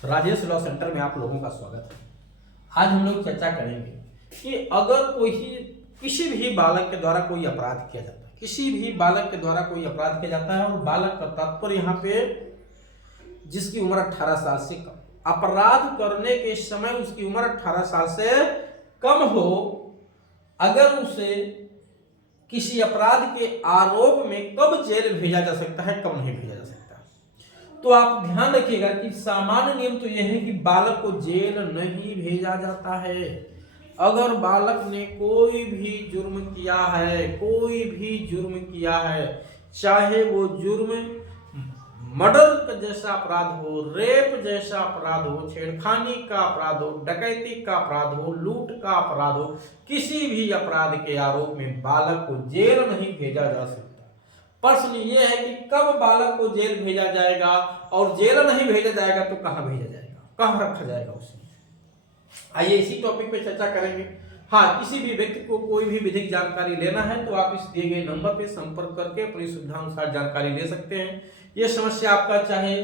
Rajesh law centre में आप लोगों का स्वागत है। आज हम लोग चर्चा करेंगे कि अगर किसी भी बालक के द्वारा कोई अपराध किया जाता है, किसी भी बालक के द्वारा कोई अपराध किया जाता है और बालक का तात्पर्य यहाँ पे जिसकी उम्र 18 साल से कम, अपराध करने के समय उसकी उम्र 18 साल से कम हो, अगर उसे किसी अपराध के आरोप में कब जेल भेजा जा सकता है, कब नहीं भेजा जा सकता। तो आप ध्यान रखिएगा कि सामान्य नियम तो यह है कि बालक को जेल नहीं भेजा जाता है। अगर बालक ने कोई भी जुर्म किया है, चाहे वो जुर्म मर्डर जैसा अपराध हो, रेप जैसा अपराध हो, छेड़खानी का अपराध हो, डकैती का अपराध हो, लूट का अपराध हो, किसी भी अपराध के आरोप में बालक को जेल नहीं भेजा जा सकता। प्रश्न ये है कि कब बालक को जेल भेजा जाएगा, और जेल नहीं भेजा जाएगा तो कहां भेजा जाएगा, कहां रखा जाएगा उसे। आइए इसी टॉपिक पे चर्चा करेंगे। हाँ, किसी भी व्यक्ति को कोई भी विधिक जानकारी लेना है तो आप इस दिए गए नंबर पे संपर्क करके अपनी सुविधा अनुसार जानकारी ले सकते हैं। ये समस्या आपका चाहे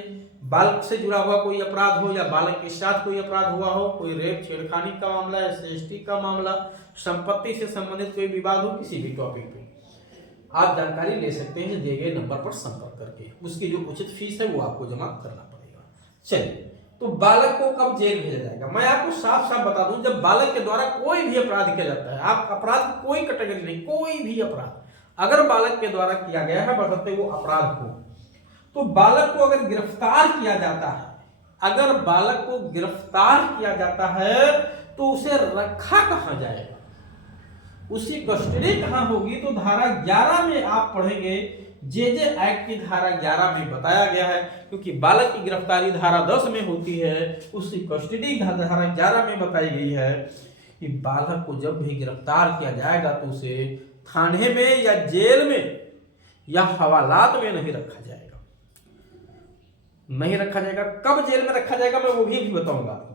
बालक से जुड़ा हुआ कोई अपराध हो या बालक के साथ कोई अपराध हुआ हो, कोई रेप छेड़खानी का मामला, SC/ST का मामला, संपत्ति से संबंधित कोई विवाद हो, किसी भी टॉपिक पे आप जानकारी ले सकते हैं दिए गए नंबर पर संपर्क करके। उसकी जो उचित फीस है वो आपको जमा करना पड़ेगा। चलिए, तो बालक को कब जेल भेजा जाएगा, मैं आपको साफ साफ बता दूं, जब बालक के द्वारा कोई भी अपराध किया जाता है, आप अपराध कोई कैटेगरी नहीं, कोई भी अपराध अगर बालक के द्वारा किया गया है, बशर्ते वो अपराध हो, तो बालक को अगर गिरफ्तार किया जाता है, अगर बालक को गिरफ्तार किया जाता है तो उसे रखा कहां जाएगा, उसकी कस्टडी कहां होगी। तो धारा 11 में आप पढ़ेंगे, जेजे एक्ट की धारा 11 में बताया गया है, क्योंकि बालक की गिरफ्तारी धारा 10 में होती है, उसकी कस्टडी धारा 11 में बताई गई है कि बालक को जब भी गिरफ्तार किया जाएगा तो उसे थाने में या जेल में या हवालात में नहीं रखा जाएगा, नहीं रखा जाएगा। कब जेल में रखा जाएगा मैं वो भी बताऊंगा आपको।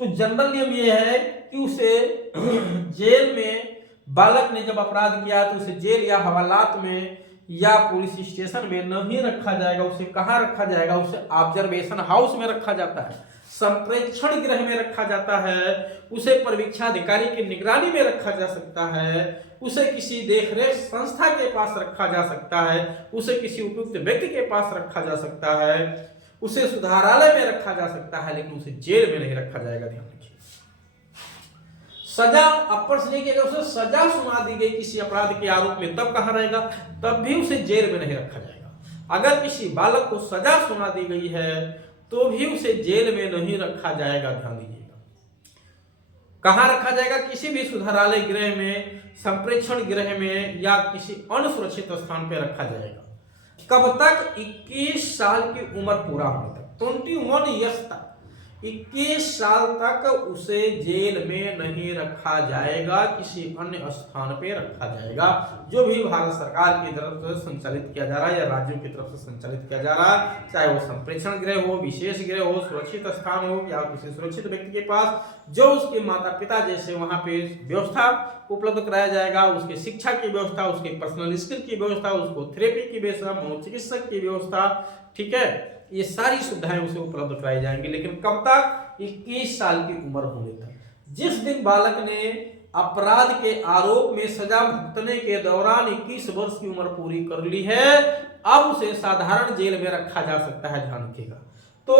तो जनरल नियम ये है कि उसे जेल में, बालक ने जब अपराध किया तो उसे जेल या हवालात में या पुलिस स्टेशन में नहीं रखा जाएगा। उसे कहां रखा जाएगा, उसे ऑब्जर्वेशन हाउस में रखा जाता है, संप्रेक्षण गृह में रखा जाता है, उसे परीक्षाधिकारी की निगरानी में रखा जा सकता है, उसे किसी देखरेख संस्था के पास रखा जा सकता है, उसे किसी उपयुक्त व्यक्ति के पास रखा जा सकता है, उसे सुधारालय में रखा जा सकता है, लेकिन उसे जेल में नहीं रखा जाएगा। ध्यान रखिए। सजा, अपर से कि अगर उसे सजा सुना दी गई किसी अपराध के आरोप में, तब कहां रहेगा, तब भी उसे जेल में नहीं रखा जाएगा। अगर किसी बालक को सजा सुना दी गई है तो भी उसे जेल में नहीं रखा जाएगा। ध्यान दीजिएगा, कहां रखा जाएगा, किसी भी सुधारालय गृह में, संप्रेक्षण गृह में या किसी अन्य सुरक्षित स्थान पर रखा जाएगा। कब तक, 21 साल की उम्र पूरा होने तक, 21 ईयर्स तक, 21 साल तक उसे जेल में नहीं रखा जाएगा, किसी अन्य स्थान पे रखा जाएगा। जो भी भारत सरकार की तरफ से संचालित किया जा रहा है या राज्यों की तरफ से संचालित किया जा रहा है, चाहे वो संप्रेक्षण गृह हो, विशेष गृह हो, सुरक्षित स्थान हो या किसी सुरक्षित व्यक्ति के पास जो उसके माता पिता जैसे वहां पे व्यवस्था उपलब्ध कराया जाएगा, उसके शिक्षा की व्यवस्था, उसके पर्सनल स्किल की व्यवस्था, उसको थेरेपी की व्यवस्था, मनोचिकित्सक की व्यवस्था, ठीक है, ये सारी सुविधाएं उसे उपलब्ध कराई जाएंगी। लेकिन कब तक, 21 साल की उम्र होने तक। जिस दिन बालक ने अपराध के आरोप में सजा भुगतने के दौरान 21 वर्ष की उम्र पूरी कर ली है, अब उसे साधारण जेल में रखा जा सकता है। ध्यान रखिएगा, तो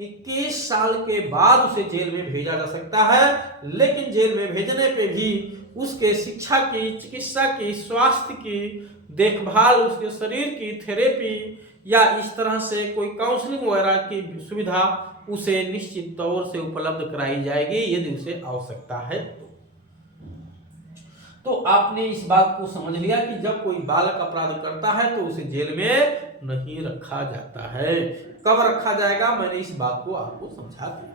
21 साल के बाद उसे जेल में भेजा जा सकता है, लेकिन जेल में भेजने पे भी उसके शिक्षा की, चिकित्सा की, स्वास्थ्य की देखभाल, उसके शरीर की थेरेपी या इस तरह से कोई काउंसलिंग वगैरह की सुविधा उसे निश्चित तौर से उपलब्ध कराई जाएगी यदि उसे आवश्यकता है। तो आपने इस बात को समझ लिया कि जब कोई बालक अपराध करता है तो उसे जेल में नहीं रखा जाता है। कब रखा जाएगा, मैंने इस बात को आपको समझा दिया।